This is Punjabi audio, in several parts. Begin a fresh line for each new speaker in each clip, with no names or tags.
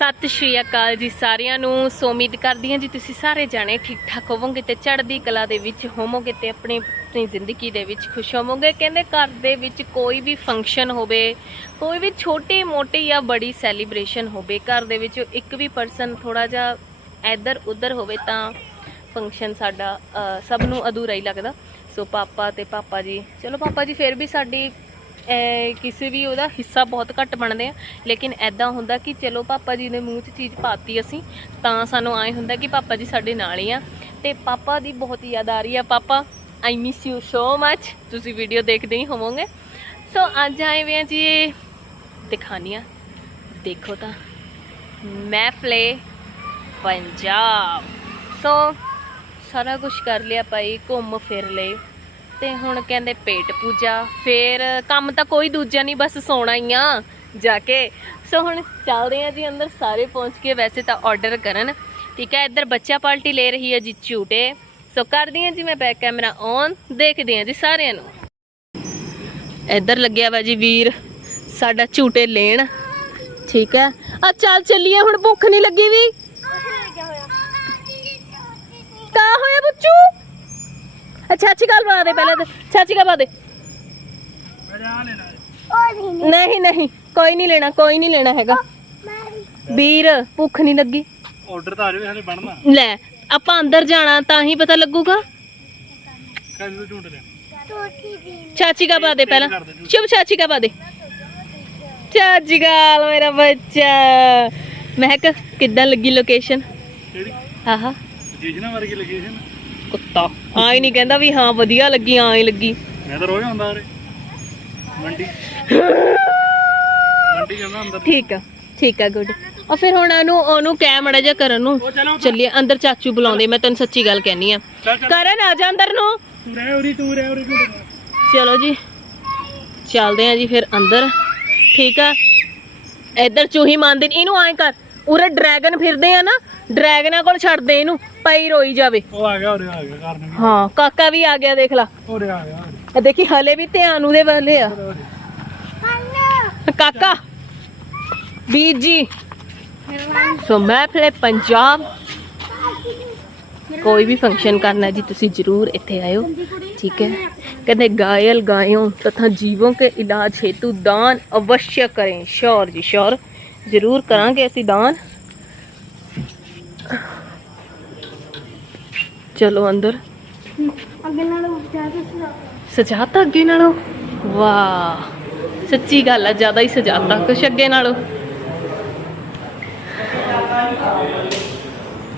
ਸਤਿ ਸ਼੍ਰੀ ਅਕਾਲ ਜੀ ਸਾਰਿਆਂ ਨੂੰ। ਸੋ ਉਮੀਦ ਕਰਦੀ ਹਾਂ ਜੀ ਤੁਸੀਂ ਸਾਰੇ ਜਾਣੇ ਠੀਕ ਠਾਕ ਹੋਵੋਗੇ ਤੇ ਚੜ੍ਹਦੀ ਕਲਾ ਦੇ ਵਿੱਚ ਹੋਵੋਗੇ ਤੇ ਆਪਣੀ ਆਪਣੀ ਜ਼ਿੰਦਗੀ ਦੇ ਵਿੱਚ ਖੁਸ਼ ਹੋਵੋਗੇ। ਕਹਿੰਦੇ ਘਰ ਦੇ ਵਿੱਚ ਕੋਈ ਵੀ ਫੰਕਸ਼ਨ ਹੋਵੇ, ਕੋਈ ਵੀ ਛੋਟੀ ਮੋਟੀ ਜਾਂ ਬੜੀ ਸੈਲੀਬ੍ਰੇਸ਼ਨ ਹੋਵੇ, ਘਰ ਦੇ ਵਿੱਚ ਇੱਕ ਵੀ ਪਰਸਨ ਥੋੜਾ ਜਿਹਾ ਇੱਧਰ ਉੱਧਰ ਹੋਵੇ ਤਾਂ ਫੰਕਸ਼ਨ ਸਾਡਾ ਸਭ ਨੂੰ ਅਧੂਰਾ ਹੀ ਲੱਗਦਾ। ਸੋ ਪਾਪਾ ਤੇ ਪਾਪਾ ਜੀ, ਚਲੋ ਪਾਪਾ ਜੀ, ਫਿਰ ਵੀ ਸਾਡੀ ਕਿਸੇ ਵੀ ਉਹਦਾ ਹਿੱਸਾ ਬਹੁਤ ਘੱਟ ਬਣਦੇ ਆ। ਲੇਕਿਨ ਐਦਾਂ ਹੁੰਦਾ ਕਿ ਚਲੋ ਪਾਪਾ ਜੀ ਦੇ ਮੂੰਹ 'ਚ ਚੀਜ਼ ਪਾਤੀ ਅਸੀਂ, ਤਾਂ ਸਾਨੂੰ ਆਏ ਹੁੰਦਾ ਕਿ ਪਾਪਾ ਜੀ ਸਾਡੇ ਨਾਲ ਹੀ ਆ। ਤੇ ਪਾਪਾ ਦੀ ਬਹੁਤ ਯਾਦ ਆ ਰਹੀ ਆ, ਪਾਪਾ ਆਈ ਮਿਸ ਯੂ ਸੋ ਮੱਚ ਤੁਸੀਂ ਵੀਡੀਓ ਦੇਖਦੇ ਹੀ ਹੋਵੋਗੇ। ਸੋ ਅੱਜ ਆਏ ਵੇ ਆ ਜੀ ਇਹ ਦਿਖਾਨੀਆਂ। ਦੇਖੋ ਤਾਂ, ਮਹਿਫਲੇ ਪੰਜਾਬ। ਸੋ ਸਾਰਾ ਕੁਝ ਕਰ ਲਿਆ ਭਾਈ, ਘੁੰਮ ਫਿਰ ਲਏ। ਤੇ ਹੁਣ ਕਹਿੰਦੇ ਪੇਟ ਪੂਜਾ, ਫੇਰ ਕੰਮ ਤਾਂ ਕੋਈ ਦੂਜਾ ਨਹੀਂ, ਬਸ ਸੋਣਾ ਹੀ ਆ ਜਾ ਕੇ। ਸੋ ਹੁਣ ਚੱਲਦੇ ਆ ਜੀ ਅੰਦਰ, ਸਾਰੇ ਪਹੁੰਚ ਕੇ ਵੈਸੇ ਤਾਂ ਆਰਡਰ ਕਰਨ। ਠੀਕ ਹੈ, ਇੱਧਰ ਬੱਚਾ ਪਾਰਟੀ ਲੈ ਰਹੀ ਹੈ ਜੀ ਝੂਟੇ। ਸੋ ਕਰਦੀ ਆ ਜੀ ਮੈਂ ਬੈਕ ਕੈਮਰਾ ਔਨ ਦੇਖਦੀ ਆ ਜੀ ਸਾਰਿਆਂ ਨੂੰ। ਇੱਧਰ ਲੱਗਿਆ ਵਾ ਜੀ ਵੀਰ, ਸਾਡਾ ਝੂਟੇ ਲੈਣ। ਠੀਕ ਹੈ। ਆ ਚੱਲ ਚੱਲੀਏ, ਹੁਣ ਭੁੱਖ ਨਹੀਂ ਲੱਗੀ ਵੀ? ਕਾ ਚਾਚੀ ਗੱਲ ਬਣਾ ਦੇ ਪਹਿਲੇ ਤਾਂ। ਚਾਚੀ ਕਾ ਬਣਾ ਦੇ। ਨਹੀਂ ਨਹੀਂ ਕੋਈ ਨਹੀਂ ਲੈਣਾ ਕੋਈ ਨਹੀਂ ਲੈਣਾ ਹੈਗਾ। ਵੀਰ ਭੁੱਖ ਨਹੀਂ ਲੱਗੀ।
ਆਰਡਰ ਤਾਂ ਆ ਜਾਵੇ ਹਲੇ ਬਣਨਾ।
ਲੈ ਆਪਾਂ ਅੰਦਰ ਜਾਣਾ ਤਾਂ ਹੀ ਪਤਾ ਲੱਗੂਗਾ।
ਕਦੇ ਤੋਂ ਝੂੰਡ ਲਿਆ।
ਚਾਚੀ ਕਾ ਪਾ ਦੇ ਪਹਿਲਾਂ। ਚੁੱਪ ਚਾਚੀ ਕਾ ਪਾ ਦੇ। ਚਾਚੀ ਗਾਲ ਮੇਰਾ ਬੱਚਾ। ਮਹਿਕ ਕਿੱਦਾਂ ਲੱਗੀ ਲੋਕੇਸ਼ਨ
ਕਿਹੜੀ?
ਆਹਾ।
ਜੀਜਨਾ ਵਰਗੀ ਲੱਗੀ ਸੀ ਨਾ
ਕੁੱਤਾ। ਆਈ ਨਹੀਂ ਕਹਿੰਦਾ ਵੀ ਹਾਂ ਵਧੀਆ ਲੱਗੀ ਆਈ ਲੱਗੀ।
ਮੈਂ ਤਾਂ ਰੋਜ਼ ਆਉਂਦਾ ਉਰੇ। ਮੰਡੀ। ਮੰਡੀ ਜਾਂਦਾ ਅੰਦਰ।
ਠੀਕ ਆ ਠੀਕ ਆ ਗੁੱਡ ਆ ਫਿਰ ਹੁਣ ਉਹਨੂੰ ਉਹਨੂੰ ਕਹਿ ਮੜਾ ਜਾ ਕਰਨ ਨੂੰ।
ਉਹ ਚਲੋ
ਚੱਲੀਏ ਅੰਦਰ ਚਾਚੂ ਬੁਲਾਉਂਦੇ ਮੈਂ ਤੈਨੂੰ ਸੱਚੀ ਗੱਲ ਕਹਿਨੀ ਆ। ਕਰਨ ਆ ਜਾ ਅੰਦਰ ਨੂੰ।
ਤੂੰ ਰਹਿ ਉਰੀ ਤੂੰ ਰਹਿ ਉਰੀ
ਚਲੋ ਜੀ। ਚੱਲਦੇ ਆ ਜੀ ਫਿਰ ਅੰਦਰ। ਠੀਕ ਆ। ਇੱਧਰ ਚੂਹੀ ਮੰਨਦੇ ਇਹਨੂੰ ਐਂ ਕਰ। ਉਰੇ ਡਰੈਗਨ ਫਿਰਦੇ ਆ ਨਾ ਡਰੈਗਨਾਂ ਕੋਲ ਛੱਡ ਦੇ ਇਹਨੂੰ। ਪਈ ਰੋਈ ਜਾਵੇ।
ਉਹ ਆ ਗਿਆ ਉਰੇ ਆ ਗਿਆ ਕਰਨ
ਹਾਂ ਕਾਕਾ ਵੀ ਆ ਗਿਆ ਦੇਖ ਲਾ।
ਉਰੇ ਆ ਗਿਆ
ਇਹ ਦੇਖੀ ਹਲੇ ਵੀ ਧਿਆਨ ਉਹਦੇ ਵੱਲੇ ਆ। ਕਾਕਾ ਵੀਰ ਜੀ। ਸੋ ਮਹਿਫਲੇ ਪੰਜਾਬ। ਕੋਈ ਵੀ ਫੰਕਸ਼ਨ ਕਰਨਾ ਜੀ ਤੁਸੀਂ ਜਰੂਰ ਇੱਥੇ ਆਇਓ। ਠੀਕ ਹੈ। ਕਹਿੰਦੇ ਗਾਇਲ ਗਾਇਓ ਤਥਾ ਜੀਵੋਂ ਕੇ ਇਲਾਜ ਹੇਤੂ ਦਾਨ ਅਵਸ਼ਯ ਕਰੇ। ਸ਼ੋਰ ਜੀ ਸ਼ੋਰ। ਜਰੂਰ ਕਰਾਂਗੇ ਅਸੀਂ ਦਾਨ। ਚਲੋ ਅੰਦਰ। ਸਜਾਤਾ ਅੱਗੇ ਨਾਲੋਂ? ਵਾਹ ਸੱਚੀ ਗੱਲ ਆ ਜ਼ਿਆਦਾ ਹੀ ਸਜਾਤਾ ਕੁਛ ਅੱਗੇ ਨਾਲੋਂ।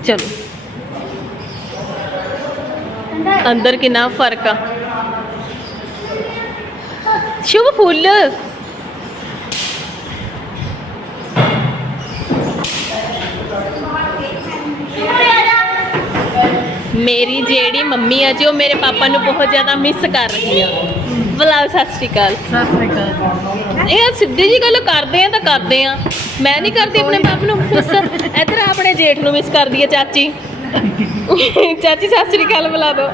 ਚਲੋ। ਅੰਦਰ ਕਿੰਨਾ ਫ਼ਰਕ ਆ। ਸ਼ੁਭ ਫੁੱਲ। ਮੇਰੀ ਜਿਹੜੀ ਮੰਮੀ ਆ ਜੀ ਉਹ ਮੇਰੇ ਪਾਪਾ ਨੂੰ ਬਹੁਤ ਜ਼ਿਆਦਾ ਮਿਸ ਕਰ ਰਹੀ ਆ ਬੁਲਾਓ ਸਤਿ ਸ਼੍ਰੀ ਅਕਾਲ। ਇਹ ਸਿੱਧੀ ਜੀ ਗੱਲ ਕਰਦੇ ਆ ਤਾਂ ਕਰਦੇ ਆ। ਮੈਂ ਨਹੀਂ ਕਰਦੀ ਆਪਣੇ ਬਾਪ ਨੂੰ। ਮਿਸ ਇੱਧਰ ਆਪਣੇ ਜੇਠ ਨੂੰ ਮਿਸ ਕਰਦੀ ਆ ਚਾਚੀ। ਚਾਚੀ ਸਤਿ ਸ਼੍ਰੀ ਅਕਾਲ ਬੁਲਾ ਦਿਓ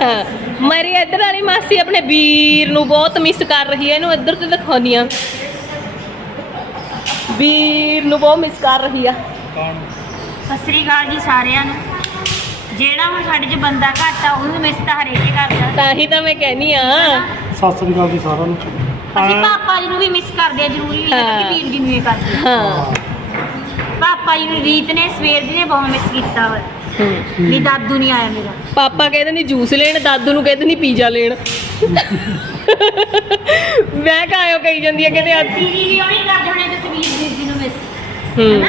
ਹਾਂ ਮੇਰੀ ਇੱਧਰ ਵਾਲੀ ਮਾਸੀ ਆਪਣੇ ਵੀਰ ਨੂੰ ਬਹੁਤ ਮਿਸ ਕਰ ਰਹੀ ਹੈ ਇਹਨੂੰ ਇੱਧਰ ਤੇ ਦਿਖਾਉਣੀ ਆ। ਵੀਰ ਨੂੰ ਬਹੁਤ ਮਿਸ ਕਰ ਰਹੀ ਆ।
ਕੌਣ?
ਸਤਿ ਸ੍ਰੀ ਅਕਾਲ ਜੀ ਸਾਰਿਆਂ ਨੂੰ। ਜਿਹੜਾ ਹੁਣ ਸਾਡੇ 'ਚ ਬੰਦਾ ਘੱਟ ਆ ਉਹਨੂੰ ਮਿਸ ਤਾਂ ਹਰੇਕ ਹੀ ਕਰਦਾ।
ਤਾਂ ਹੀ ਤਾਂ ਮੈਂ ਕਹਿਨੀ ਆ।
ਸਤਿ ਸ੍ਰੀ ਅਕਾਲ ਜੀ ਸਾਰਿਆਂ ਨੂੰ।
ਅਸੀਂ ਪਾਪਾ ਜੀ ਨੂੰ ਵੀ ਮਿਸ ਕਰਦੇ ਆ ਜ਼ਰੂਰੀ ਨਹੀਂ ਹੈ ਕਿ
ਹਾਂ।
ਵੀਰ ਜੀ ਨੂੰ ਇਹ ਕਰਦੇ ਆ।
ਹਾਂ।
ਪਾਪਾ ਜੀ ਨੂੰ ਰੀਤ ਨੇ ਸਵੇਰ ਦੀ ਨੇ ਬਹੁਤ ਮਿਸ ਕੀਤਾ ਵਾ।
ਹੂੰ।
ਵੀ ਦਾਦੂ ਨਹੀਂ ਆਇਆ ਮੇਰਾ।
ਪਾਪਾ ਕਹਿੰਦੇ ਨਹੀਂ ਜੂਸ ਲੈਣ ਦਾਦੂ ਨੂੰ ਕਹਿੰਦੇ ਨਹੀਂ ਪੀਜ਼ਾ ਲੈਣ। ਮੈਂ ਕਾਇਓ ਕਹੀ ਜਾਂਦੀ ਆ ਕਹਿੰਦੇ ਅੱਜ
ਦੀਦੀ ਵੀ ਉਹਨੇ ਕਰਦੇ ਹੋਣੇ ਜਸਵੀਰ ਵੀਰ ਜੀ ਨੂੰ ਮਿਸ
ਹੂੰ।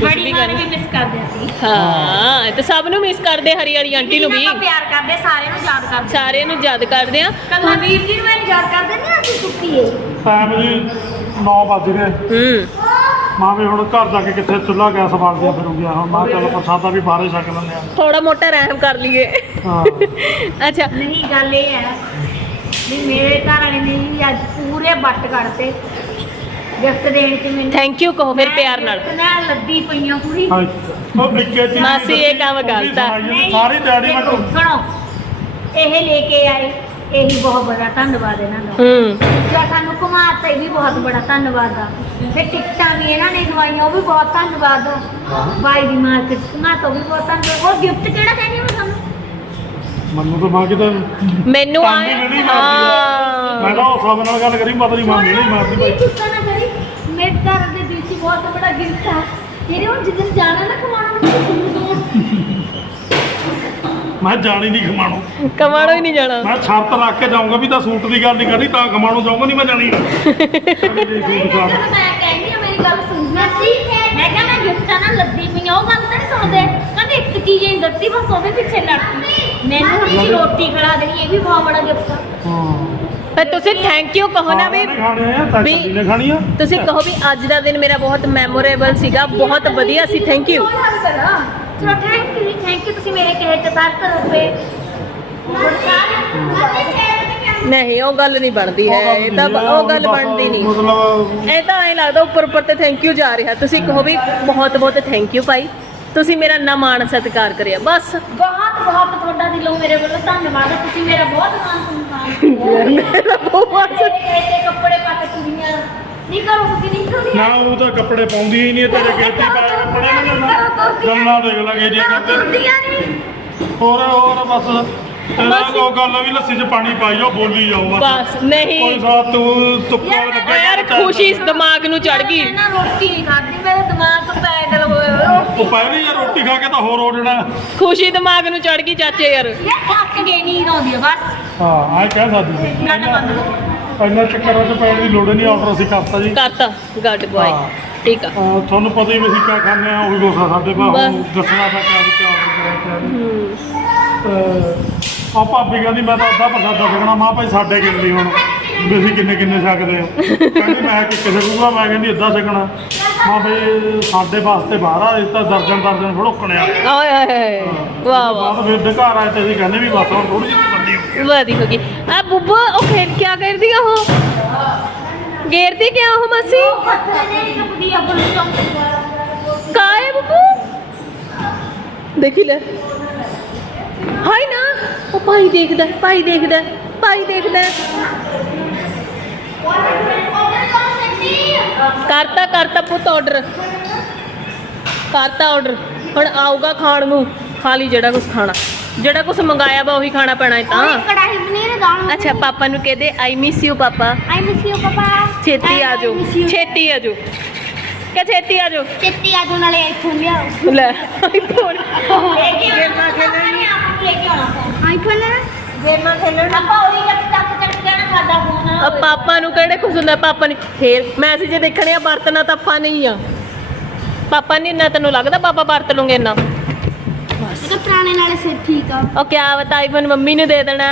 ਵੀ
ਮਾਂ ਨੂੰ ਵੀ ਮਿਸ ਕਰਦੇ ਸੀ
ਹਾਂ ਇਹ ਤਾਂ ਸਭ ਨੂੰ ਮਿਸ ਕਰਦੇ ਹਰੀ ਵਾਲੀ ਆਂਟੀ ਨੂੰ ਵੀ।
ਪਿਆਰ ਕਰਦੇ ਸਾਰਿਆਂ ਨੂੰ ਯਾਦ ਕਰਦੇ।
ਸਾਰਿਆਂ ਨੂੰ ਯਾਦ ਕਰਦੇ ਆ।
ਕੱਲਾ ਵੀਰ ਜੀ ਨੂੰ ਮੈਂ ਯਾਦ ਕਰਦੇ ਨਹੀਂ ਅਸੀਂ ਸੁੱਕੀ ਏ?
ਟਾਈਮ ਜੀ 9 ਵੱਜ ਗਏ।
ਹੂੰ।
ਮਾਂ ਵੀ ਹੁਣ ਘਰ ਜਾ ਕੇ ਕਿੱਥੇ ਚੁੱਲ੍ਹਾ ਗੈਸ ਬਾਲਦਿਆ ਫਿਰੂਗੀ ਹੁਣ ਮਾਂ ਚੱਲ ਪ੍ਰਸਾਦਾ ਵੀ ਬਾਹਰੇ ਛਕ ਲੈਂਦੇ ਆ।
ਥੋੜਾ ਮੋਟਾ ਰਹਿਮ ਕਰ ਲਈਏ।
ਹਾਂ।
ਅੱਛਾ।
ਨਹੀਂ ਗੱਲ ਇਹ ਹੈ। ਵੀ ਮੇਰੇ ਘਰ ਵਾਲੇ ਨੇ ਵੀ ਅੱਜ ਪੂਰੇ ਬੱਟ ਕੱਢਤੇ। ਗਿਫਟ ਦੇਣ ਚ ਮੈਨੂੰ
ਥੈਂਕ ਯੂ ਕਹੋ ਫਿਰ ਪਿਆਰ ਨਾਲ।
ਮੈਂ ਮੈਂ ਲੱਦੀ ਪਈਆਂ ਪੂਰੀ।
ਹਾਂ ਉਹ ਵਿੱਚੇ ਚੀਜ਼
ਮਾਸੀ ਇਹ ਕੰਮ ਗਲਤ ਆ।
ਜਾਂਦੀ, ਸਾਰੀ ਡੈਡੀ ਮੈਂ
ਦੇਖੋ, ਸੁਣੋ। ਇਹ ਲੈ ਕੇ ਆਏ। ਇਹੀ ਬਹੁਤ ਬੜਾ ਧੰਨਵਾਦ ਇਹਨਾਂ ਦਾ।
ਹੂੰ।
ਜੋ ਸਾਨੂੰ ਘੁਮਾਤਾ ਇਹ ਵੀ ਬਹੁਤ ਬੜਾ ਧੰਨਵਾਦ ਆ। ਤੇ ਟਿਕਟਾਂ ਵੀ ਇਹਨਾਂ ਨੇ ਦਵਾਈਆਂ ਉਹ ਵੀ ਬਹੁਤ ਧੰਨਵਾਦ ਆ। ਬਾਈ ਦੀ ਮਾਰਕੀਟ ਘੁਮਾਤਾ ਉਹ ਵੀ ਬਹੁਤ ਧੰਨਵਾਦ। ਉਹ ਗਿਫਟ ਕਿਹੜਾ ਕਹਿੰਦੀ ਮੈਂ ਤੁਹਾਨੂੰ
ਮੈਨੂੰ ਤਾਂ ਮਾਂ ਕਿਤੇ
ਮੈਨੂੰ
ਕੰਮ
ਆਏ
ਹੀ ਨਹੀਂ ਮਾਰਦੀ ਮੈਂ
ਹਾਂ
ਤਾਂ ਉਸ ਹਿਸਾਬ ਨਾਲ ਗੱਲ ਕਰੀ ਪਤਾ ਨਹੀਂ ਮਾਂ ਨਹੀਂ ਮਾਰਦੀ ਭਾਈ
ਗੁੱਸਾ ਨਾ ਘਰ ਦੇ ਦਿਲ 'ਚ ਬਹੁਤ ਬੜਾ ਗਿਫਟ ਆ। ਤੇਰੇ ਹੁਣ ਜਿੱਦਣ ਜਾਣਾ ਨਾ ਖਵਾਉਣਾ
ਮੈਂ ਜਾਣੀ ਨਹੀਂ ਖਮਾਣੋ
ਕਮਾਣੋ ਹੀ ਨਹੀਂ ਜਾਣਾ।
ਮੈਂ ਸ਼ਰਤ ਰੱਖ ਕੇ ਜਾਊਂਗਾ ਵੀ ਤਾਂ ਸੂਟ ਦੀ ਗੱਲ ਨਹੀਂ ਕਰਨੀ ਤਾਂ ਖਮਾਣੋ ਜਾਊਂਗਾ ਨਹੀਂ ਮੈਂ ਜਾਣੀ
ਮੈਂ ਕਹਿੰਦੀ ਆ ਮੇਰੀ ਗੱਲ ਸੁਣਨਾ ਸੀ ਮੈਂ ਕਿਹਾ ਮੈਂ ਗਿਫਟਾਂ ਨਾਲ ਲੱਦੀ ਪਈ ਆ ਉਹ ਗੱਲ ਤਾਂ ਨਹੀਂ ਸੁਣਦੇ। ਕਹਿੰਦੇ ਇੱਕ ਚੀਜ਼ ਹੀ ਦਿੱਤੀ ਬਸ ਉਹਦੇ ਪਿੱਛੇ ਲੜਦੀ ਮੈਨੂੰ ਹੁਣ ਰੋਟੀ ਖਿਲਾ ਦੇਣੀ ਇਹ ਵੀ ਬਹੁਤ ਬੜਾ ਗਿਫਟ ਆ।
ਹਾਂ।
ਪਰ ਤੁਸੀਂ ਥੈਂਕ ਯੂ ਕਹੋ ਨਾ ਵੀ
ਖਾਣੇ ਖਾਣੇ ਆ ਤਾਂ
ਵੀ-
ਕੱਲੀ ਨੇ ਖਾਣੀ ਆ।
ਤੁਸੀਂ ਕਹੋ ਵੀ ਅੱਜ ਦਾ ਦਿਨ ਮੇਰਾ ਬਹੁਤ ਮੈਮੋਰੇਬਲ ਸੀਗਾ ਬਹੁਤ ਵਧੀਆ ਸੀ ਥੈਂਕ ਯੂ
ਚਲੋ ਥੈਂਕ ਯੂ ਥੈਂਕ ਯੂ ਤੁਸੀਂ ਮੇਰੇ ਕਹੇ ਤੇ ਸਾਥ ਰੁਪਏ
ਨਹੀਂ ਉਹ ਗੱਲ ਨਹੀਂ ਬਣਦੀ ਹੈ ਇਹ ਤਾਂ ਉਹ ਗੱਲ ਬਣਦੀ ਨਹੀਂ।
ਮਤਲਬ
ਇਹ ਤਾਂ ਐਂ ਲੱਗਦਾ ਉੱਪਰ ਉੱਪਰ ਤੇ ਥੈਂਕ ਯੂ ਜਾ ਰਿਹਾ। ਤੁਸੀਂ ਕਹੋ ਵੀ ਬਹੁਤ ਬਹੁਤ ਥੈਂਕ ਯੂ ਭਾਈ। ਤੁਸੀਂ ਮੇਰਾ ਨਾ ਮਾਣ ਸਤਿਕਾਰ ਕਰਿਆ ਬਸ।
ਬਹੁਤ ਬਹੁਤ ਤੁਹਾਡਾ ਦਿਲੋਂ ਮੇਰੇ ਵੱਲੋਂ ਧੰਨਵਾਦ ਤੁਸੀਂ ਮੇਰਾ ਬਹੁਤ ਮਾਣ ਸਨਮਾਨ
ਮੇਰਾ ਬਹੁਤ
ਐਸੇ ਕੱਪੜੇ ਪਾ ਕੇ ਕੁੜੀਆਂ ਨਹੀਂ ਕਰੋ ਤੁਸੀਂ ਨਹੀਂ ਕਰੋ।
ਨਾ ਉਹ ਤਾਂ ਕੱਪੜੇ ਪਾਉਂਦੀ ਹੀ ਨਹੀਂ ਤੇਰੇ ਗੇਤੀ ਪਾਏ ਕੱਪੜੇ ਨਹੀਂ ਜਾਂਦਾ ਗੱਲਾਂ ਦੇਖ ਲਾਂਗੇ ਜੇ ਕਰਦੇ।
ਕੁੜੀਆਂ ਨਹੀਂ
ਹੋਰ ਹੋਰ ਬਸ। ਤੇਰਾ ਕੋ ਗੱਲ ਆ ਵੀ ਲੱਸੀ 'ਚ ਪਾਣੀ ਪਾਈ ਜਾਓ ਬੋਲੀ ਜਾਓ ਬਸ।
ਬਸ
ਕੋਈ
ਨਹੀਂ
ਸਾਥ ਤੂੰ ਤੁੱਕਾ
ਯਾਰ,
ਲੱਗਾ
ਯਾਰ ਖੁਸ਼ੀ ਇਸ ਦਿਮਾਗ ਨੂੰ ਚੜ ਗਈ।
ਨਾ ਰੋਟੀ ਨਹੀਂ ਖਾਦੀ ਮੇਰੇ ਦਿਮਾਗ ਤੋਂ ਪੈਦਲ ਹੋਏ
ਪਹਿਲੀ ਯਾਰ ਰੋਟੀ ਖਾ ਕੇ ਤਾਂ ਹੋਰ ਹੋ ਜਾਣਾ।
ਖੁਸ਼ੀ ਦਿਮਾਗ ਨੂੰ ਚੜ ਗਈ ਚਾਚੇ ਯਾਰ।
ਇਹ ਥੱਕ ਗਈ ਨੀਂਦ ਆਉਂਦੀ ਆ ਬਸ।
ਹਾਂ ਆਏ ਕਹਿ ਸਕਦੀ ਸੀ।
ਗੱਲ ਬੰਦ ਕਰੋ।
ਇੰਨਾ ਚੱਕਰਾਂ 'ਚ ਪੈਣ ਦੀ ਲੋੜ ਹੀ ਨਹੀਂ ਆਰਡਰ ਅਸੀਂ ਕਰਤਾ ਜੀ।
ਕਰਤਾ ਗੱਡ ਬॉय
ਹਾਂ।
ਠੀਕ ਆ।
ਅਹ ਤੁਹਾਨੂੰ ਪਤਾ ਹੀ ਵੀ ਅਸੀਂ ਕਿਆ ਖਾਂਦੇ ਆ ਉਹ ਵੀ ਗੋਸਾ ਸਾਡੇ ਭਾਅ
ਬਸ।
ਦੱਸਣਾ ਤਾਂ ਕਿਆ ਵੀ ਕਿਆ ਆਰਡਰ ਕਰਿਆ ਕਿਆ ਨਹੀਂ।
ਹੂੰ।
ਅਹ ਆ ਭਾਬੀ ਕਹਿੰਦੀ ਮੈਂ ਤਾਂ ਅੱਧਾ ਪ੍ਰਸਾਦਾ ਛਕਣਾ ਮਾਂ ਭਾਈ ਸਾਡੇ ਗਿਣਦੀ ਹੁਣ? ਵੀ ਅਸੀਂ ਕਿੰਨੇ ਕਿੰਨੇ ਛਕਦੇ ਆ। ਕਹਿੰਦੀ ਮੈਂ ਕਿ ਕਿਸੇ ਕੂਗਾ ਮੈਂ ਕਹਿੰਦੀ ਅੱਧਾ ਛਕਣਾ। ਮਾਂ ਬਈ ਸਾਡੇ ਵਾਸਤੇ ਬਾਹਰ ਆ ਇਹ ਤਾਂ ਦਰਜਨ ਦਰਜਨ ਫੜੋਕਣੇ ਆ।
ਓਏ ਹੋਏ ਹੋਏ ਵਾਹ ਵਾਹ।
ਬਾਅਦ ਫਿਰ ਘਰ ਆਏ ਤੇ ਅਸੀਂ ਕਹਿੰਦੇ ਵੀ ਬਸ ਹੁਣ ਥੋੜੀ ਜਿਹੀ ਤਸੱਲੀ ਹੋ ਗਈ।
ਵਾਦੀ ਹੋ ਗਈ। ਆ ਬੁੱਬਾ ਉਹ ਖੇਡ ਕਿਆ ਕਰਦੀ ਆ ਉਹ? ਗੇਰਦੀ ਕਿਆ ਉਹ ਮਸੀ? ਕਾਏ ਬੁੱਬੂ? ਦੇਖੀ ਲੈ। ਹਾਈ ਨਾ ਉਹ ਭਾਈ ਦੇਖਦਾ ਭਾਈ ਦੇਖਦਾ ਭਾਈ ਦੇਖਦਾ। ਕਰਤਾ ਕਰਤਾ ਪੁੱਤ ਆਰਡਰ ਕਰਤਾ ਆਰਡਰ ਹੁਣ ਆਊਗਾ ਖਾਣ ਨੂੰ। ਖਾ ਲਈ ਜਿਹੜਾ ਕੁਝ ਖਾਣਾ। ਜਿਹੜਾ ਕੁਝ ਮੰਗਾਇਆ ਵਾ ਉਹੀ ਖਾਣਾ ਪੈਣਾ ਹੈ ਤਾਂ।
ਕੜਾਹੀ ਪਨੀਰ ਦਾਲ
ਅੱਛਾ ਪਾਪਾ ਨੂੰ ਕਹਦੇ ਆਈ ਮਿਸ ਯੂ ਪਾਪਾ।
ਆਈ ਮਿਸ ਯੂ ਪਾਪਾ।
ਛੇਤੀ ਆ ਜਾਓ ਛੇਤੀ ਆ ਜਾਓ ਕਿ ਛੇਤੀ ਆ ਜਾਓ
ਛੇਤੀ ਆ ਜਾਓ ਨਾਲੇ ਆਈਫੋਨ ਲਿਆਓ।
ਲੈ ਆਈਫੋਨ
ਲੈ ਕੇ ਆਉਣਾ ਖੇਲਣੀ ਆਪ ਲੈ ਕੇ ਆਉਣਾ ਆਈਫੋਨ ਗੇਮਾਂ ਖੇਲਣ ਆਪਾਂ ਉਹੀ ਚੱਕ ਜਾਣਾ ਸਾਡਾ
ਆ। ਪਾਪਾ ਨੂੰ ਕਿਹੜੇ ਕੁਝ ਹੁੰਦਾ ਪਾਪਾ ਨੇ ਫੇਰ ਮੈਸੇਜ ਦੇਖਣੇ ਆ ਵਰਤਣਾ ਤਾਂ ਆਪਾਂ ਨਹੀਂ ਆ। ਪਾਪਾ ਨਾ ਤੈਨੂੰ ਲੱਗਦਾ ਪਾਪਾ ਵਰਤ ਲੂਗੇ ਇੰਨਾ?
ਇਹ ਪੁਰਾਣੇ ਨਾਲੇ ਸੇ ਠੀਕ ਆ।
ਉਹ ਕਿਆ ਬਤਾ ਆਈਫੋਨ ਮੰਮੀ ਨੂੰ ਦੇ ਦੇਣਾ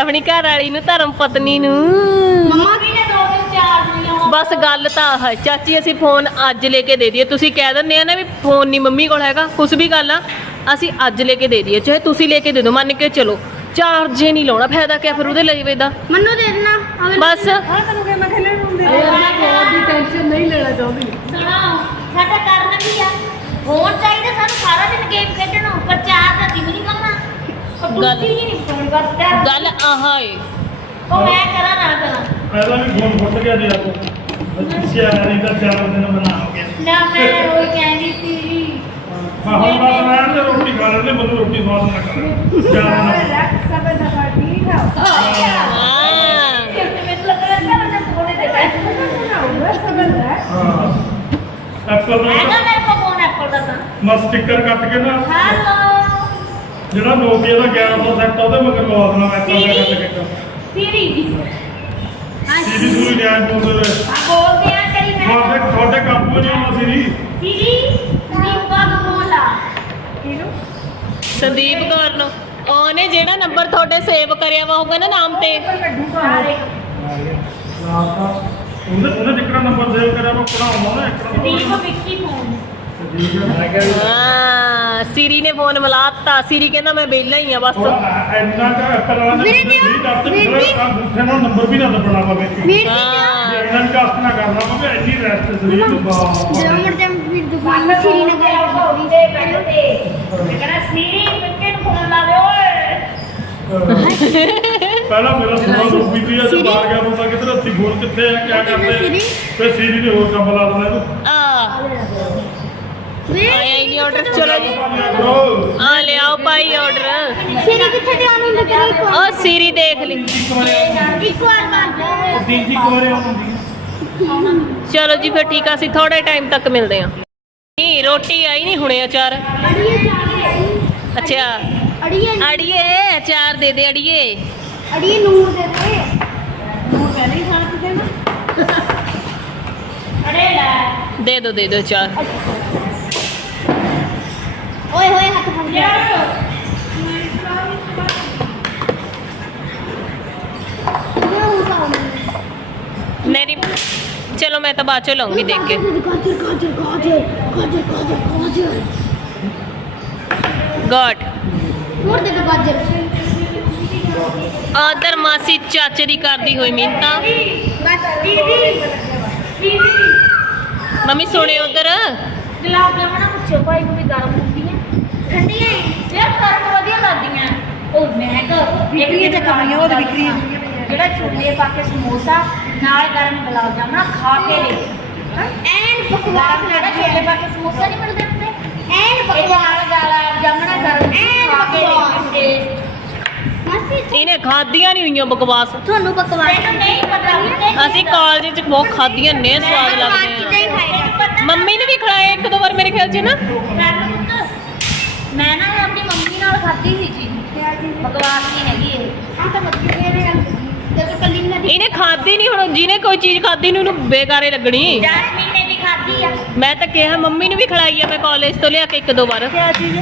ਆਪਣੀ ਘਰ ਵਾਲੀ ਨੂੰ ਧਰਮ ਪਤਨੀ ਨੂੰ।
ਮੰਮਾ ਵੀ ਨੇ ਦੋ ਦਿਨ ਚਾਰ ਨਹੀਂ ਆਉਣਾ
ਬਸ ਗੱਲ ਤਾਂ ਆਹ ਹੈ ਚਾਚੀ ਅਸੀਂ ਫੋਨ ਅੱਜ ਲੈ ਕੇ ਦੇ ਦਈਏ। ਤੁਸੀਂ ਕਹਿ ਦਿੰਦੇ ਆ ਨਾ ਵੀ ਫੋਨ ਨਹੀਂ ਮੰਮੀ ਕੋਲ ਹੈਗਾ ਕੁਝ ਵੀ ਗੱਲ ਆ ਅਸੀਂ ਅੱਜ ਲੈ ਕੇ ਦੇ ਦਈਏ ਚਾਹੇ ਤੁਸੀਂ ਲੈ ਕੇ ਦੇ ਦਿਓ ਮੰਨ ਕੇ ਚਲੋ। ਚਾਰਜ ਹੀ ਨਹੀਂ ਲਾਉਣਾ ਫਾਇਦਾ ਕਿਆ ਫਿਰ ਉਹਦੇ ਲਈ ਵੇਦਾ
ਮੰਨੂ ਦੇ ਦੇਣਾ
ਬਸ।
ਹਾਂ ਤੈਨੂੰ ਗੇਮਾਂ ਖੇਲਣ ਨੂੰ ਦੇ
ਦੀ ਟੈਨਸ਼ਨ ਨਹੀਂ ਲੈਣਾ ਚਾਹੁੰਦੀ।
ਸੁਣੋ ਸਾਡਾ ਕਾਰਨ ਕੀ ਆ? ਫੋਨ ਚਾਹੀਦਾ ਸਾਨੂੰ ਸਾਰਾ ਦਿਨ ਗੇਮ ਖੇਡਣ ਨੂੰ ਪਰ ਚਾਰ ਦਾ ਦਿਨ ਨਹੀਂ ਕਰਨਾ
ਗੱਲ-
ਹੀ ਨਹੀਂ ਫੋਨ ਕਰਦਾ
ਗੱਲ ਆਹ ਏ।
ਉਹ ਮੈਂ ਕਰਾਂ ਨਾ ਕਰਾਂ।
ਪਹਿਲਾਂ ਵੀ ਫੋਨ ਫੁੱਟ ਗਿਆ ਜੀ ਆਪੋ ਸਿਆਰੀ ਦਾ ਚਾਰ ਦਿਨ ਬਣਾ ਹੋ ਗਿਆ
ਨਾ ਮੈਂ ਉਹ ਕਹਿੰਦੀ ਸੀ।
ਮੈਂ ਹੁਣ ਬਸ ਰਹਿਣ ਤੇ ਰੋਟੀ ਖਾ ਲੈਂਦੇ ਮੈਨੂੰ ਰੋਟੀ ਸਵਾਦ ਨਾ। ਕਰ ਚਾਰ ਨਾ
ਦਾ ਨਾ
ਹਾਂ।
ਹਾਂ। ਐਪਲ ਦਾ
ਦਾ
ਮੈਂ ਸਟicker ਕੱਟ ਕੇ ਨਾ
ਹੈਲੋ
ਜਿਹੜਾ ਨੋਕੀਆ ਦਾ 1100 ਸੈੱਟ ਉਹਦੇ ਮਗਰ ਲਵਾ ਦੇਣਾ ਐਪਲ ਦਾ ਕੱਟ ਕੇ।
ਸੀਰੀ
ਸੀਰੀ ਸੂਰੀ ਨਿਆਏ ਪਾਉਂਦੇ ਨੇ
ਆ ਬੋਲਦੇ ਆ ਕਰੀ ਮੈਂ।
ਤੁਹਾਡੇ ਤੁਹਾਡੇ ਕਾਬੂ ਨਹੀਂ ਆਉਣਾ ਸੀਰੀ
ਸੀਰੀ ਨੂੰ
ਸੰਦੀਪ ਕੌਰ ਨੂੰ। ਉਹਨੇ ਜਿਹੜਾ ਨੰਬਰ ਤੁਹਾਡੇ ਸੇਵ ਕਰਿਆ ਵਾ ਹੋਊਗਾ ਨਾ ਨਾਮ ਤੇ।
ਉਹਨੇ ਉਹਨੇ ਜਿੱਕੜਾ ਨੰਬਰ ਸੇਵ ਕਰਿਆ ਉਹ ਪੜਾਉਣਾ ਨਾ ਇੱਕ
ਦੀਪ
ਨੰਬਰ
ਵਿੱਕੀ ਫੋਨ
ਹਾਂ ਸਿਰੀ ਨੇ ਫੋਨ ਮਿਲਾਤਾ। ਸਿਰੀ ਕਹਿੰਦਾ ਮੈਂ ਵਿਹਲਾ ਹੀ ਆ ਬਸ।
ਇੰਨਾ ਕਾ ਐਪਲ ਵਾਲਾ ਨੇ
ਵੀਰ ਜੀ,
ਵੀ ਕਰਤੇ
ਵੀਰ ਜੀ।
ਆ ਦੂਸਰੇ ਨਾਲ ਨੰਬਰ ਵੀ ਨਾ ਦੱਬਣਾ ਪਵੇ।
ਵੀਰ
ਜੇ ਨੂੰ ਕਾਸਟ ਨਾ ਕਰਨਾ ਪਵੇ ਇੰਨੀ ਰੈਸਟ ਸਰੀਰ ਨੂੰ ਬਾਪ
ਜਮਰ ਜਮ ਵੀਰ ਦੁਕਾਨ ਸੀਰੀ ਨਗਰ ਦੇ ਪਹਿਲੇ ਤੇ ਕਹਿੰਦਾ ਸੀਰੀ ਨੂੰ ਫੋਨ ਲਾ ਦੇ ਓਏ।
ਪਹਿਲਾਂ ਮੇਰਾ ਸੋਨਾ ਰੂਪੀ ਦੀ ਅੱਜ ਬਾਹਰ ਗਿਆ ਬੰਦਾ ਕਿਧਰ ਹੱਥੀ ਫੋਨ ਕਿੱਥੇ ਆ ਕਿਆ ਕਰਦੇ ਫੇ ਸੀਰੀ? ਨੇ ਹੋਰ ਕੰਮ ਲਾ ਦਿੰਦਾ ਇਹਨੂੰ
ਆ। ਆਇਆ ਹੀ ਨਹੀਂ ਆਰਡਰ ਚਲੋ। ਜੀ ਆ ਲਿਆਓ ਭਾਈ ਆਰਡਰ
ਸਿਰੀ ਕਿੱਥੇ ਧਿਆਨ ਹੁੰਦਾ ਤੇਰਾ ਇੱਕ ਵਾਰ
ਆ ਸੀਰੀ ਦੇਖ ਲਈ।
ਇੱਕ ਵਾਰ ਬਣ
ਦੀ ਜੀ ਕੋਰੇ ਆਉਂਦੀ
ਚਲੋ ਜੀ ਫਿਰ ਠੀਕ ਆ ਅਸੀਂ ਥੋੜੇ ਟਾਈਮ ਤੱਕ ਮਿਲਦੇ ਹਾਂ। ਨਹੀਂ ਰੋਟੀ ਆਈ ਨਹੀਂ ਹੁਣੇ ਅਚਾਰ।
ਅੜੀਏ ਜਾ
ਅੱਛਾ।
ਅੜੀਏ
ਅੜੀਏ ਅਚਾਰ ਦੇ ਦੇ ਅੜੀਏ।
ਅੜੀਏ ਨੂਰ ਦੇ ਦੇ। ਨੂਰ ਪਹਿਲੇ ਹੀ ਖਾਣ ਤੇ ਨਾ। ਅੜੇ ਲੈ।
ਦੇ ਦੋ ਦੇ ਦੋ ਅਚਾਰ।
ਓਏ ਹੋਏ ਹੱਥ ਫੜ
ਮੇਰੀ ਚਲੋ ਮੈਂ ਤਾਂ ਬਾਅਦ ਚ ਲਾਉਂਗੀ ਦੇਖ ਕੇ।
ਗਾਜਰ ਗਾਜਰ ਗਾਜਰ ਗਾਜਰ ਗਾਜਰ ਗਾਜਰ
ਗॉड
ਹੋਰ ਦੇ ਦੋ ਗਾਜਰ
ਆਦਰ ਮਾਸੀ ਚਾਚੇ ਦੀ ਕਰਦੀ ਹੋਈ ਮਿੰਤਾ।
ਬਸ। ਦੀਦੀ ਦੀਦੀ
ਮੰਮੀ ਸੁਣੇ ਉਧਰ।
ਗੁਲਾਬ ਜਾਮਣਾ ਪੁੱਛੋ ਭਾਈ ਨੂੰ ਵੀ ਗਰਮ ਹੁੰਦੀਆਂ ਠੰਡੀਆਂ ਹੀ। ਯਾਰ ਗਰਮ ਵਧੀਆ ਲੱਗਦੀਆਂ। ਉਹ ਮੈਂ ਤਾਂ ਵਿਕਰੀਆਂ ਤੇ ਕਮੀਆਂ ਉਹ ਵਿਕਰੀਆਂ ਜਿਹੜਾ ਛੋਲੇ ਪਾ ਕੇ ਸਮੋਸਾ ਨਾਲ ਗਰਮ ਗੁਲਾਬ ਜਾਮਣਾ ਖਾ ਕੇ ਲੈ ਐਨ ਬਕਵਾਸ ਜਿਹੜਾ ਛੋਲੇ ਪਾ ਕੇ ਸਮੋਸਾ ਨਹੀਂ ਮਿਲਦੇ ਹੁੰਦੇ? ਐਨ ਬਕਵਾਸ। ਨਾਲ ਜਾਮਣਾ ਗਰਮ ਐਨ ਬਕਵਾਸ। ਮਾਸੀ
ਇਹਨੇ ਖਾਦੀਆਂ ਨਹੀਂ ਹੋਈਆਂ ਬਕਵਾਸ।
ਤੁਹਾਨੂੰ ਬਕਵਾਸ ਨਹੀਂ ਪਤਾ।
ਅਸੀਂ ਕਾਲਜ ਚ ਬਹੁਤ ਖਾਦੀਆਂ ਨੇ ਸਵਾਦ ਲੱਗਦੇ ਆ। ਮੰਮੀ ਨੇ ਵੀ ਖਿਲਾਇਆ ਇੱਕ ਦੋ ਵਾਰ ਮੇਰੇ ਖਿਆਲ ਚ ਨਾ।
ਮੈਂ ਨਾ ਆਪਣੀ ਮੰਮੀ ਨਾਲ ਖਾਧੀ ਸੀ ਜੀ। ਬਕਵਾਸ ਨਹੀਂ ਹੈਗੀ ਇਹ। ਤਾਂ ਬੱਚੇ
ਇਹਨੇ ਖਾਦੀ ਨਹੀਂ ਹੁਣ ਜਿਹਨੇ ਕੋਈ ਚੀਜ਼ ਖਾਦੀ ਨੂੰ ਉਹਨੂੰ ਬੇਕਾਰੇ ਲੱਗਣੀ।
ਜੈਸਮੀਨ ਨੇ ਵੀ ਖਾਧੀ ਆ।
ਮੈਂ ਤਾਂ ਕਿਹਾ ਮੰਮੀ ਨੂੰ ਵੀ ਖਿਲਾਈ ਆ ਮੈਂ ਕਾਲਜ ਤੋਂ ਲਿਆ ਕੇ ਇੱਕ ਦੋ ਵਾਰ।
ਕਿਆ ਚੀਜ਼?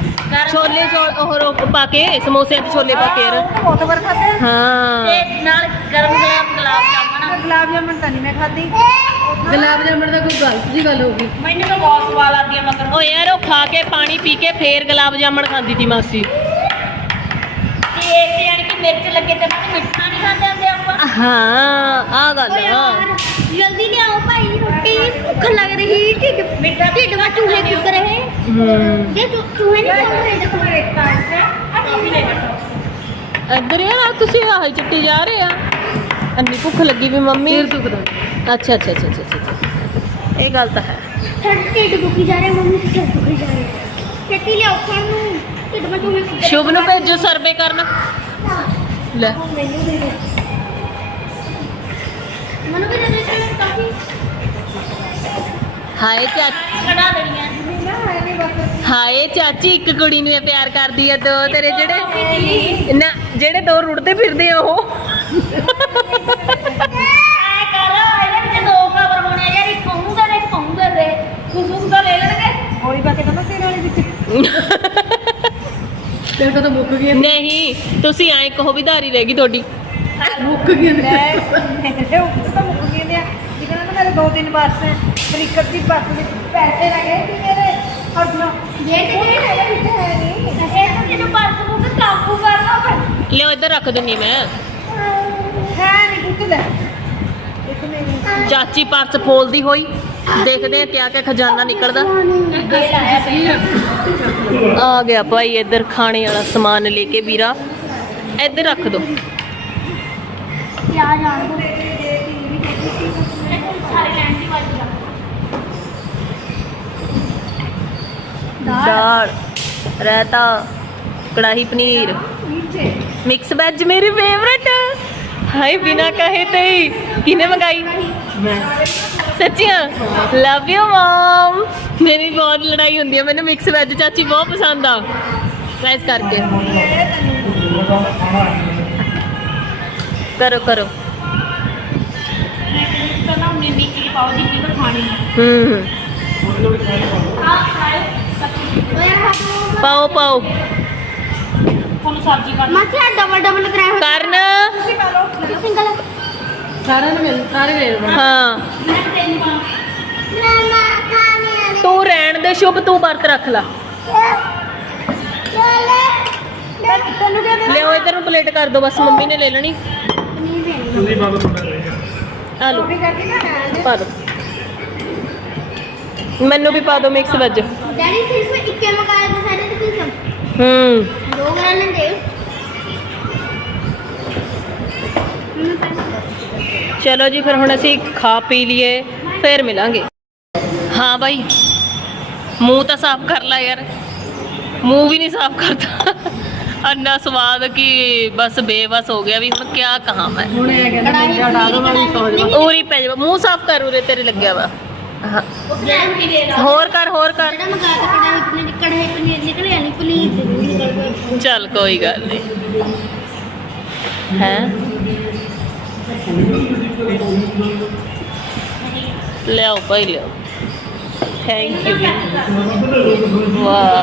ਛੋਲੇ ਚੌਲ ਉਹ ਰੋ- ਪਾ ਕੇ ਸਮੋਸੇ ਚ ਛੋਲੇ ਪਾ ਕੇ
ਬਹੁਤ ਵਾਰ ਖਾਧੇ।
ਹਾਂ।
ਤੇ ਨਾਲ ਗਰਮ ਗੁਲਾਬ ਗੁਲਾਬ ਜਾਮਣਾ
ਗੁਲਾਬ ਜਾਮਣ ਤਾਂ ਨਹੀਂ ਮੈਂ ਖਾਧੀ। ਗੁਲਾਬ ਜਾਮਣ ਦਾ ਕੋਈ ਗਲਤ ਜੀ ਗੱਲ ਹੋ ਗਈ।
ਮੈਨੂੰ ਤਾਂ ਬਹੁਤ ਸਵਾਦ ਆਉਂਦੀ ਆ ਮਗਰ।
ਉਹ ਯਾਰ ਉਹ ਖਾ ਕੇ ਪਾਣੀ ਪੀ ਕੇ ਫੇਰ ਗੁਲਾਬ ਜਾਮਣ ਖਾਂਦੀ ਤੀ ਮਾਸੀ।
ਤੇ ਤੇ ਯਾਨੀ ਕਿ ਮਿਰਚ ਲੱਗੇ ਤੇ ਬਾਅਦ ਮਿੱਠਾ ਨਹੀਂ ਖਾਂਦੇ ਹੁੰਦੇ।
ਹਾਂ ਆ ਗੱਲ ਆ।
ਜਲਦੀ ਲਿਆਓ ਭਾਈ ਰੋਟੀ। ਭੁੱਖ ਲੱਗ ਰਹੀ ਢਿੱਡ ਮਿੱਠਾ ਢਿੱਡ ਵਿੱਚ ਚੂਹੇ ਕੁੱਕ ਰਹੇ।
ਹੂੰ।
ਜੇ ਚੂਹੇ ਨਹੀਂ ਖਾ ਰਹੇ ਦੇਖੋ। ਇੱਕ ਤਾਂ
ਇੱਧਰ ਯਾਰ ਤੁਸੀਂ ਆਹ ਚਿੱਟੀ ਜਾ ਰਹੇ ਆ। ਅੰਨੀ ਭੁੱਖ ਲੱਗੀ ਵੀ ਮੰਮੀ। ਅੱਛਾ ਅੱਛਾ ਅੱਛਾ ਅੱਛਾ ਅੱਛਾ। ਇਹ ਗੱਲ ਤਾਂ ਹੈ।
ਢਿੱਡ ਦੁਖੀ ਜਾ ਰਿਹਾ ਮੰਮੀ ਸਿਰ ਦੁਖੀ ਜਾ ਰਿਹਾ। ਛੇਤੀ ਲਿਆਓ ਖਾਣ ਨੂੰ। ਢਿੱਡ ਵਿੱਚ ਚੂਹੇ ਕੁੱਕ
ਸ਼ੁਭ ਨੂੰ ਭੇਜੋ ਸਰਵੇ ਕਰਨ। ਲੈ।
ਮੈਨੂੰ ਦੇ ਦੇ। ਮੈਨੂੰ ਵੀ ਦੇ ਦੇ ਚਲ ਕਾਫੀ।
ਹਾਏ ਚਾਚੀ
ਕਢਾ ਦੇਣੀਆਂ
ਹਾਏ ਚਾਚੀ ਇੱਕ ਕੁੜੀ ਨੂੰ ਇਹ ਪਿਆਰ ਕਰਦੀ ਆ ਦੋ ਤੇਰੇ ਜਿਹੜੇ ਨਾ ਜਿਹੜੇ ਦੋ ਰੁੜਦੇ ਫਿਰਦੇ ਆ ਉਹ।
ਐ ਕਰ ਇਹਦੇ ਵਿੱਚ ਦੋ ਕਵਰ ਹੋਣੇ ਆ ਯਾਰ ਇੱਕ ਕਹੂੰਗਾ ਤੇ ਇੱਕ ਕਹੂੰਗਾ ਦੇ ਖੁਸ਼ਬੂ ਤਾਂ ਲੈ ਲੈਣਗੇ।
ਗੋਲੀ ਪਾ ਕੇ ਤਾਂ ਮੈਂ ਸਿਰ ਵਾਲੇ ਵਿੱਚ। ਤੇਰੇ ਕੋਲ ਤਾਂ ਮੁੱਕ ਗਈ
ਨਹੀਂ ਤੁਸੀਂ ਐਂ ਕਹੋ ਵੀ ਧਾਰੀ ਰਹਿ ਗਈ ਤੁਹਾਡੀ।
ਮੁੱਕ ਗਈ ਲੈ ਉਹ ਤਾਂ ਮੁੱਕ ਗਈ ਨੇ? ਜਿਹਨਾਂ ਨੇ ਮੇਰੇ ਦੋ ਤਿੰਨ ਬੱਸ ਹੈ ਬਰੀਕਤ ਦੀ ਬੱਸ ਵਿੱਚ ਪੈਸੇ ਲੱਗੇ ਸੀ ਮੇਰੇ। ਆਪਣਾ
ਜੇ ਤੇ ਜਿਹੜੇ ਹੈਗੇ ਵਿੱਚ ਹੈ ਨਹੀਂ। ਇਹ ਤਾਂ ਜਿਹਨੂੰ ਪਰਸ ਬੁੱਕ ਕਾਬੂ ਕਰਨਾ ਪੈ
ਲਿਓ ਇੱਧਰ ਰੱਖ ਦਿੰਨੀ ਮੈਂ।
ਹੈ ਨਹੀਂ ਕੁੱਕ ਲੈ। ਇੱਕ ਨਹੀਂ
ਚਾਚੀ ਪਰਸ ਫੋਲਦੀ ਹੋਈ ਦੇਖਦੇ ਆ ਕਿਆ ਕਿਆ ਖਜ਼ਾਨਾ ਨਿਕਲਦਾ। ਆ ਗਿਆ ਭਾਈ ਇੱਧਰ ਖਾਣੇ ਵਾਲਾ ਸਮਾਨ ਲੈ ਕੇ ਵੀਰਾ। ਇੱਧਰ ਰੱਖ ਦੋ।
ਕਿਆ ਜਾਣ ਦੋ
ਦਾਲ। ਰਾਇਤਾ ਕੜਾਹੀ ਪਨੀਰ। ਮਿਕਸ ਵੈਜ ਮੇਰੀ ਫੇਵਰਟ ਹਾਈ ਬਿਨਾ ਕਹੇ ਤੇ ਹੀ। ਕਿਨੇ ਮੰਗਾਈ?
ਮੈਂ।
ਸੱਚੀਆਂ? ਲਵ ਯੂ ਮਮ ਮੇਰੀ ਬਹੁਤ ਲੜਾਈ ਹੁੰਦੀ ਹੈ ਮੈਨੂੰ ਮਿਕਸ ਵੈਜ ਚਾਚੀ ਬਹੁਤ ਪਸੰਦ ਆ। ਇਸ ਕਰਕੇ। ਕਰੋ ਕਰੋ
ਤਾਂ ਨਾ ਮਿੰਨੀ ਕੀ ਪਾਓ ਜੀ ਕੀ ਖਾਣੀ
ਹੂੰ
ਆ ਖਾਓ ਓਏ ਹੱਥ
ਪਾਓ ਪਾਓ
ਤੁਹਾਨੂੰ ਸਬਜ਼ੀ ਕਰ ਮਾਸੀ ਆ ਡਬਲ ਡਬਲ ਕਰਾਇਆ ਹੋਇਆ
ਕਰਨ
ਤੁਸੀਂ ਖਾ ਲਓ ਸਿੰਗਲ
ਸਾਰਿਆਂ ਨੂੰ ਮਿਲ ਸਾਰੇ ਮਿਲ
ਹਾਂ
ਮੈਂ ਤੈਨੂੰ ਮਾਮਾ ਖਾਣੇ ਵਾਲੇ
ਤੂੰ ਰਹਿਣ ਦੇ ਸ਼ੁਭ ਤੂੰ ਵਰਤ ਰੱਖ ਲਾ
ਤੈਨੂੰ ਕਿਹਾ
ਲਿਓ ਇਧਰ ਨੂੰ ਪਲੇਟ ਕਰ ਦੋ ਬਸ ਮੰਮੀ ਨੇ ਲੈ ਲੈਣੀ
ਨਹੀਂ ਦੇਣੀ
ਤੁਸੀਂ
ਆ ਲਓ। ਪਾ ਮੈਨੂੰ ਵੀ ਪਾ ਦੋ ਮਿਕਸ ਵੈਜ
ਡੈਡੀ ਸਿਰਫ ਇੱਕੇ ਮਕਾਇਆ ਤੇ ਸਾਡੇ ਤੇ ਕਿਸਮ
ਹੂੰ।
ਦੋ ਗਰਾਂ ਲੈਂਦੇ
ਚਲੋ ਜੀ ਫਿਰ ਹੁਣ ਅਸੀਂ ਖਾ ਪੀ ਲਈਏ ਫਿਰ ਮਿਲਾਂਗੇ। ਹਾਂ ਬਾਈ। ਮੂੰਹ ਤਾਂ ਸਾਫ਼ ਕਰ ਲੈ ਯਾਰ। ਮੂੰਹ ਵੀ ਨਹੀਂ ਸਾਫ਼ ਕਰਦਾ। ਅੰਨਾ ਸਵਾਦ ਕਿ ਬਸ ਬੇਬਸ ਹੋ ਗਿਆ ਵੀ ਹੁਣ ਕੀ ਕਹਾਂ ਮੈਂ।
ਹੁਣ ਇਹ ਕਹਿੰਦਾ ਮੁੰਡਾ ਡਾਲੋ ਮੈਂ ਵੀ ਸੌ ਜਾਵਾਂ।
ਉਰੀ ਪੈ ਜਾ ਮੂੰਹ ਸਾਫ਼ ਕਰ ਉਰੇ, ਤੇਰੇ ਲੱਗਿਆ ਵਾ। ਹਾਂ। ਹੋਰ ਕਰ ਹੋਰ ਕਰ।
ਜਿਹੜਾ ਮੰਗਾ ਕੇ ਕੜਾ ਇਤਨੇ ਕੜੇ ਪਨੀਰ ਨਿਕਲਿਆ ਨਹੀਂ ਪਲੀਜ਼
ਚੱਲ ਕੋਈ ਗੱਲ ਨਹੀਂ ਹੈ? ਲਿਆਓ ਭਾਈ, ਲਿਆਓ। ਥੈਂਕ ਯੂ ਵਾਹ।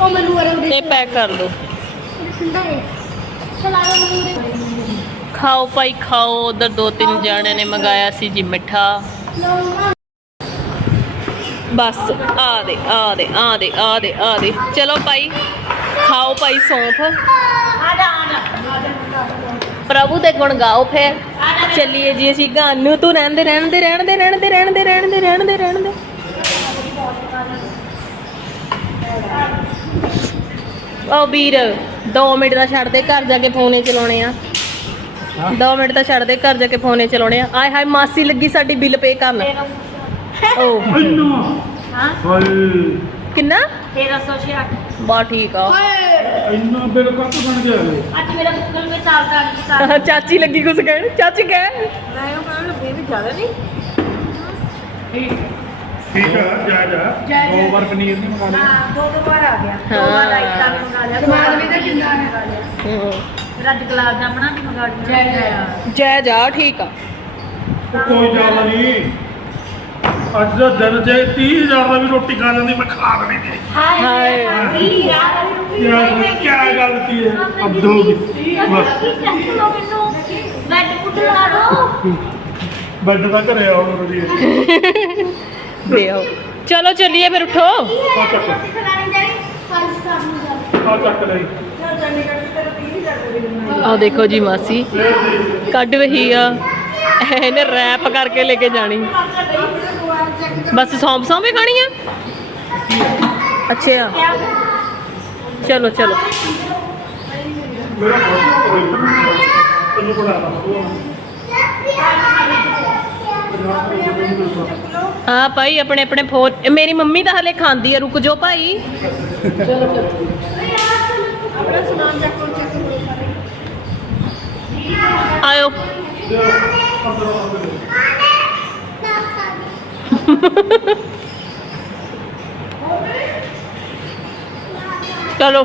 ਉਹ ਮੈਨੂੰ ਅਰੇ ਉਰੇ
ਪੈਕ ਕਰ ਲਓ।
ਠੰਡਾ ਹੈ ਚਲਾ ਲਓ ਮੈਨੂੰ
ਖਾਓ ਭਾਈ, ਖਾਓ। ਉਧਰ ਦੋ ਤਿੰਨ ਜਾਣੇ ਨੇ ਮੰਗਾਇਆ ਸੀ ਜੀ ਮਿੱਠਾ। ਬਸ, ਆ ਦੇ ਆ ਦੇ ਆ ਦੇ ਆ ਦੇ ਆ ਦੇ। ਚਲੋ ਭਾਈ, ਖਾਓ ਭਾਈ ਸੌਂਫ। ਪ੍ਰਭੂ ਦੇ ਗੁਣ ਗਾਓ ਫੇਰ। ਚੱਲੀਏ ਜੀ ਅਸੀਂ ਗਾਣ ਤੂੰ ਰਹਿਣ ਦੇ ਰਹਿਣ ਦੇ ਰਹਿਣ ਦੇ ਰਹਿਣ ਦੇ ਰਹਿਣ ਦੇ ਰਹਿਣ ਦੇ ਰਹਿਣ ਦੇ। ਦੇ ਉਹ ਵੀਰ 2 ਮਿੰਟ ਦਾ ਛੱਡ ਦੇ ਘਰ ਜਾ ਕੇ ਫੋਨੇ ਚਲਾਉਣੇ ਆ। 2 ਮਿੰਟ ਤਾਂ ਛੱਡ ਦੇ ਘਰ ਜਾ ਕੇ ਫੋਨੇ ਚਲਾਉਣੇ ਆ। ਆਏ ਹਾਏ ਮਾਸੀ ਲੱਗੀ ਸਾਡੀ ਬਿੱਲ ਪੇ ਕਰਨ। ਓ।
ਹਾਂ?
ਕਿੰਨਾ?
1366
ਬਾ ਠੀਕ ਆ।
ਇੰਨਾ ਬਿੱਲ ਕੱਟ ਬਣ ਗਿਆ।
ਅੱਜ ਮੇਰਾ ਗੂਗਲ ਪੇ ਚੱਲਦਾ ਨਹੀਂ
ਚਾਚੀ ਲੱਗੀ ਕੁਛ ਕਹਿਣ। ਚਾਚੀ ਕਹਿ।
ਮੈਂ ਉਹ ਕਹਿਣ ਲੱਗੀ ਵੀ ਜ਼ਿਆਦਾ ਨਹੀਂ।
ਠੀਕ। ਜਾ ਜਾ।
ਜਾ, ਜਾ।
ਦੋ ਵਾਰ ਪਨੀਰ ਨਹੀਂ ਮੰਗਾ ਲਿਆ
ਹਾਂ ਦੋ ਦੋ ਵਾਰ ਆ ਗਿਆ।
ਹਾਂ।
ਦੋ ਵਾਰ ਰਾਇਤਾ ਵੀ ਮੰਗਾ ਲਿਆ
ਸਮਾਨ ਵੀ ਤਾਂ ਕਿੰਨਾ ਹੈ।
ਹੂੰ।
ਫਿਰ ਅੱਜ ਗੁਲਾਬ ਜਾਮਣਾ ਵੀ ਮੰਗਾ ਲਿਆ
ਜੈ ਜੈ।
ਜੈ ਜਾ ਠੀਕ ਆ।
ਕੋਈ ਜ਼ਿਆਦਾ ਨਹੀਂ। ਅੱਜ ਦਾ ਦਿਨ ਜੇ 30000 ਦਾ ਵੀ ਰੋਟੀ ਖਾ ਲੈਂਦੀ ਮੈਂ ਖਾ ਲੈਣੀ ਸੀ
ਹਾਏ
ਹਾਏ।
ਹਾਏ ਯਾਰ
ਕੀ ਕੀ ਗੱਲ ਕੀ ਹੈ ਅਬ ਗਈ ਬਸ।
ਬੈਡ ਪੁੱਟ ਲਾ ਲੋ
ਬੈੱਡ ਦਾ ਘਰੇ ਆਉਣ ਹੈ।
ਦੇ ਆਓ ਚਲੋ ਚੱਲੀਏ ਫਿਰ ਉਠੋ।
ਆ
ਦੇਖੋ ਜੀ ਮਾਸੀ ਕੱਢ ਰਹੀ ਆ। ਇਹਨੇ ਰੈਪ ਕਰਕੇ ਲੈ ਕੇ ਜਾਣੀ। ਬਸ ਸੌਂਪ ਸੌਂਪੇ ਖਾਣੀ ਆ? ਅੱਛਾ। ਚਲੋ ਚਲੋ।
ਮੇਰਾ
ਹਾਂ ਭਾਈ ਆਪਣੇ ਆਪਣੇ ਫੋਨ ਮੇਰੀ ਮੰਮੀ ਤਾਂ ਹਲੇ ਖਾਂਦੀ ਆ ਰੁਕ ਜਾਓ ਭਾਈ। ਆਇਓ। ਚਲੋ।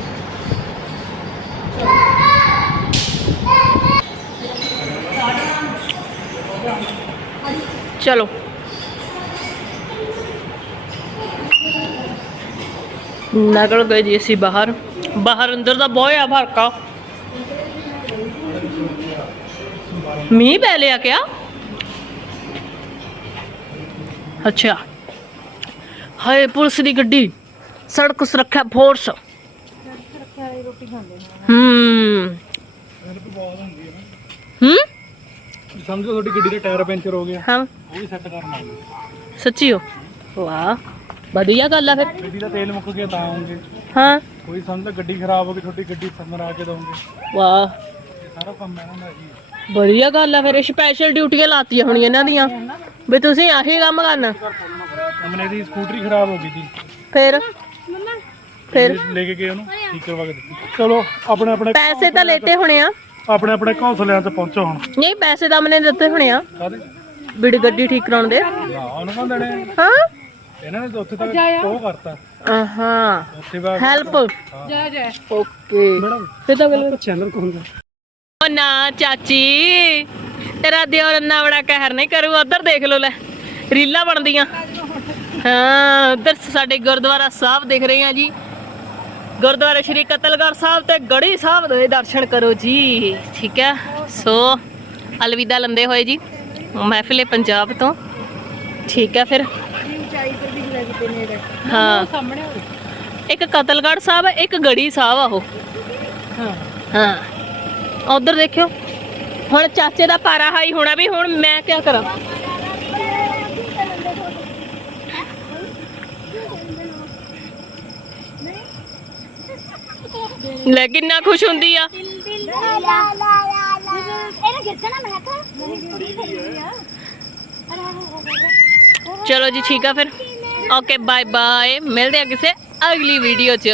ਚਲੋ। ਨਿਕਲ ਗਏ ਜੀ ਅਸੀਂ ਬਾਹਰ। ਬਾਹਰ ਅੰਦਰ ਦਾ ਬਹੁਤ ਆ ਫਰਕਾ ਮੀਂਹ ਪੈ ਲਿਆ ਕਿਆ? ਅੱਛਾ। ਹਾਏ ਪੁਲਿਸ ਦੀ ਗੱਡੀ। ਸੜਕ ਸੁਰੱਖਿਆ ਫੋਰਸ ਹੂੰ। ਹੂੰ?
ਸਮਝੋ ਤੁਹਾਡੀ ਗੱਡੀ ਦਾ ਟਾਇਰ ਪੈਂਚਰ ਹੋ ਗਿਆ।
ਹਾਂ।
ਉਹ ਵੀ ਸੈੱਟ ਕਰਨਾ
ਸੱਚੀ ਹੋ? ਵਾਹ। ਵਧੀਆ ਗੱਲ ਆ ਫਿਰ।
ਗੱਡੀ ਦਾ ਤੇਲ ਮੁੱਕ ਗਿਆ ਤਾਂ ਆਉਂਗੇ।
ਹਾਂ।
ਕੋਈ ਸਮਝ ਗੱਡੀ ਖਰਾਬ ਹੋ ਗਈ ਤੁਹਾਡੀ ਗੱਡੀ ਸਮਰਾ ਕੇ ਦਵਾਂਗੇ
ਵਾਹ।
ਸਾਰਾ ਕੰਮ ਇਹਨਾਂ ਦਾ ਜੀ
ਵਧੀਆ ਗੱਲ ਆ ਫਿਰ ਸਪੈਸ਼ਲ ਡਿਊਟੀਆਂ ਲਾਤੀਆਂ ਹੋਣੀਆਂ ਇਹਨਾਂ ਦੀਆਂ। ਵੀ ਤੁਸੀਂ ਆਹੀ ਕੰਮ ਕਰਨਾ।
ਅਮਨੇ ਦੀ ਸਕੂਟਰੀ ਖਰਾਬ ਹੋ ਗਈ ਸੀ।
ਫਿਰ ਫਿਰ?
ਲੈ ਕੇ ਗਏ ਉਹਨੂੰ ਠੀਕ ਕਰਵਾ ਕੇ ਦਿੱਤੀ। ਚਲੋ ਆਪਣੇ ਆਪਣੇ
ਪੈਸੇ ਤਾਂ ਲੈਤੇ ਹੋਣੇ ਆ।
ਆਪਣੇ ਆਪਣੇ ਘੌਂਸਲਿਆਂ ਤੇ ਪਹੁੰਚੋ ਹੁਣ।
ਨਹੀਂ ਪੈਸੇ ਤਾਂ ਮੈਨੇ ਦਿੱਤੇ ਹੋਣੇ ਆ।
ਕਾਹਦੇ?
ਬਿੜ ਗੱਡੀ ਠੀਕ ਕਰਾਉਣ ਦੇ।
ਨਾ ਉਹਨੂੰ ਕੌਣ ਦੇਣੇ? ਆ?
ਹਾਂ?
ਇਹਨਾਂ ਨੇ ਤਾਂ ਉੱਥੇ ਤੱਕ ਉਹ ਕਰਤਾ।
ਹਾਂ
ਉੱਥੇ ਬਾਅਦ
ਹੈਲਪ
ਜਾ ਜਾ।
ਓਕੇ।
ਮੈਡਮ
ਫਿਰ ਤਾਂ ਗੱਲ
ਚੈਨਲ ਕੌਣ ਦਾ?
ਓ ਨਾ ਚਾਚੀ। ਤੇਰਾ ਦਿਓਰ ਇੰਨਾ ਬੜਾ ਕਹਿਰ ਨਹੀਂ ਕਰੂ। ਉਧਰ ਦੇਖ ਲੋ ਲੈ। ਰੀਲਾਂ ਬਣਦੀਆਂ। ਹਾਂ ਉਧਰ ਸਾਡੇ ਗੁਰਦੁਆਰਾ ਸਾਹਿਬ ਦਿਖ ਰਹੇ ਆ ਜੀ। ਗੁਰਦੁਆਰਾ ਸ਼੍ਰੀ ਕਤਲਗੜ੍ਹ ਸਾਹਿਬ ਤੇ ਗੜੀ ਸਾਹਿਬ ਦੇ ਦਰਸ਼ਨ ਕਰੋ ਜੀ, ਠੀਕ ਹੈ? ਸੋ, ਅਲਵਿਦਾ ਲੰਦੇ ਹੋਏ ਜੀ, ਮਹਿਫਿਲੇ ਪੰਜਾਬ ਤੋਂ, ਠੀਕ ਹੈ ਫਿਰ? ਹਾਂ।
ਸਾਹਮਣੇ
ਇੱਕ ਕਤਲਗੜ੍ਹ ਸਾਹਿਬ ਹੈ ਇੱਕ ਗੜੀ ਸਾਹਿਬ ਆ ਉਹ।
ਹਾਂ।
ਹਾਂ ਉਧਰ ਦੇਖਿਓ। ਹੁਣ ਚਾਚੇ ਦਾ ਪਾਰਾ ਹਾਈ ਹੋਣਾ ਵੀ ਹੁਣ ਮੈਂ ਕੀ ਕਰਾਂ? ਲੈ ਕਿੰਨਾ ਖੁਸ਼ ਹੁੰਦੀ ਆ। ਚਲੋ ਜੀ, ਠੀਕ ਆ ਫਿਰ। ਓਕੇ ਬਾਏ ਬਾਏ ਮਿਲਦੇ ਆ ਕਿਸੇ ਅਗਲੀ ਵੀਡੀਓ 'ਚ।